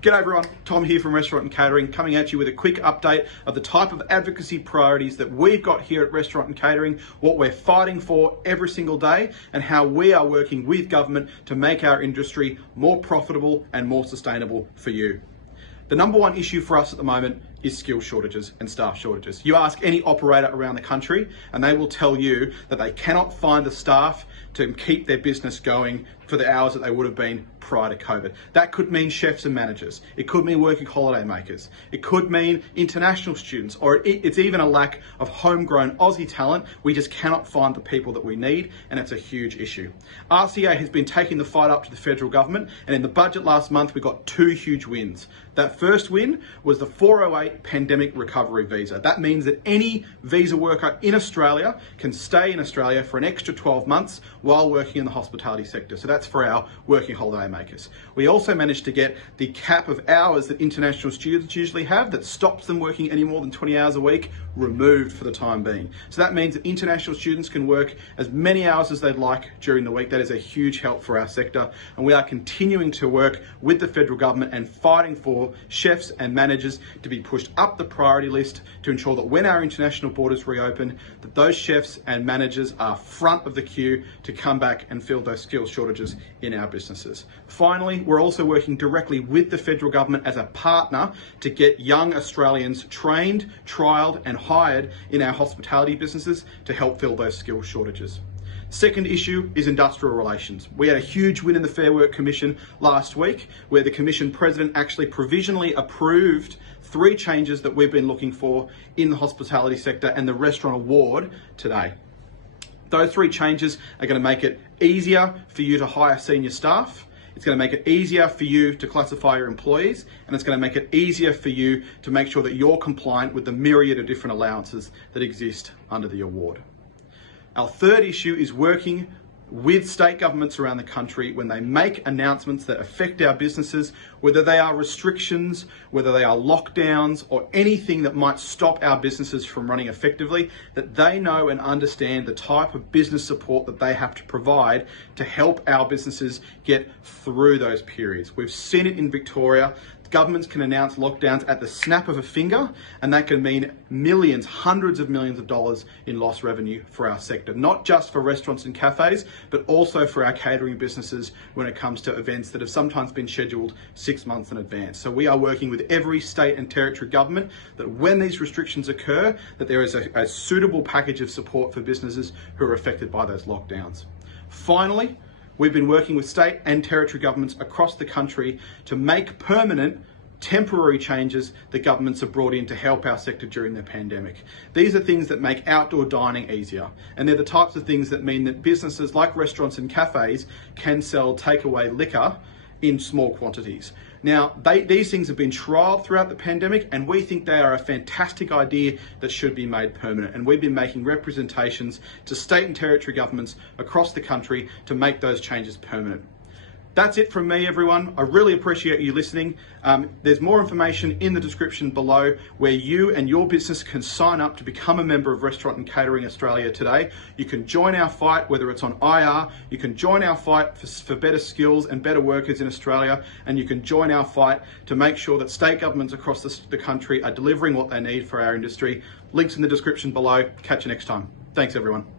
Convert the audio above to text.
G'day everyone, Tom here from Restaurant and Catering, coming at you with a quick update of the type of advocacy priorities that we've got here at Restaurant and Catering, what we're fighting for every single day, and how we are working with government to make our industry more profitable and more sustainable for you. The number one issue for us at the moment is skill shortages and staff shortages. You ask any operator around the country and they will tell you that they cannot find the staff to keep their business going for the hours that they would have been prior to COVID. That could mean chefs and managers. It could mean working holiday makers. It could mean international students, or it's even a lack of homegrown Aussie talent. We just cannot find the people that we need, and it's a huge issue. R&CA has been taking the fight up to the federal government, and in the budget last month, we got two huge wins. That first win was the 408 pandemic recovery visa. That means that any visa worker in Australia can stay in Australia for an extra 12 months while working in the hospitality sector. So that's for our working holiday makers. We also managed to get the cap of hours that international students usually have that stops them working any more than 20 hours a week removed for the time being. So that means that international students can work as many hours as they'd like during the week. That is a huge help for our sector. And we are continuing to work with the federal government and fighting for chefs and managers to be pushed up the priority list to ensure that when our international borders reopen, that those chefs and managers are front of the queue to come back and fill those skills shortages in our businesses. Finally, we're also working directly with the federal government as a partner to get young Australians trained, trialled and hired in our hospitality businesses to help fill those skills shortages. Second issue is industrial relations. We had a huge win in the Fair Work Commission last week, where the Commission President actually provisionally approved 3 changes that we've been looking for in the hospitality sector and the restaurant award today. Those 3 changes are going to make it easier for you to hire senior staff. It's going to make it easier for you to classify your employees, and it's going to make it easier for you to make sure that you're compliant with the myriad of different allowances that exist under the award. Our third issue is working with state governments around the country when they make announcements that affect our businesses, whether they are restrictions, whether they are lockdowns, or anything that might stop our businesses from running effectively, that they know and understand the type of business support that they have to provide to help our businesses get through those periods. We've seen it in Victoria. Governments can announce lockdowns at the snap of a finger, and that can mean millions, hundreds of millions of dollars in lost revenue for our sector, not just for restaurants and cafes, but also for our catering businesses when it comes to events that have sometimes been scheduled 6 months in advance. So we are working with every state and territory government that when these restrictions occur, that there is a suitable package of support for businesses who are affected by those lockdowns. Finally, we've been working with state and territory governments across the country to make permanent temporary changes that governments have brought in to help our sector during the pandemic. These are things that make outdoor dining easier, and they're the types of things that mean that businesses like restaurants and cafes can sell takeaway liquor in small quantities. Now, these things have been trialled throughout the pandemic, and we think they are a fantastic idea that should be made permanent. And we've been making representations to state and territory governments across the country to make those changes permanent. That's it from me, everyone. I really appreciate you listening. There's more information in the description below where you and your business can sign up to become a member of Restaurant and Catering Australia today. You can join our fight, whether it's on IR, you can join our fight for better skills and better workers in Australia, and you can join our fight to make sure that state governments across the country are delivering what they need for our industry. Links in the description below. Catch you next time. Thanks, everyone.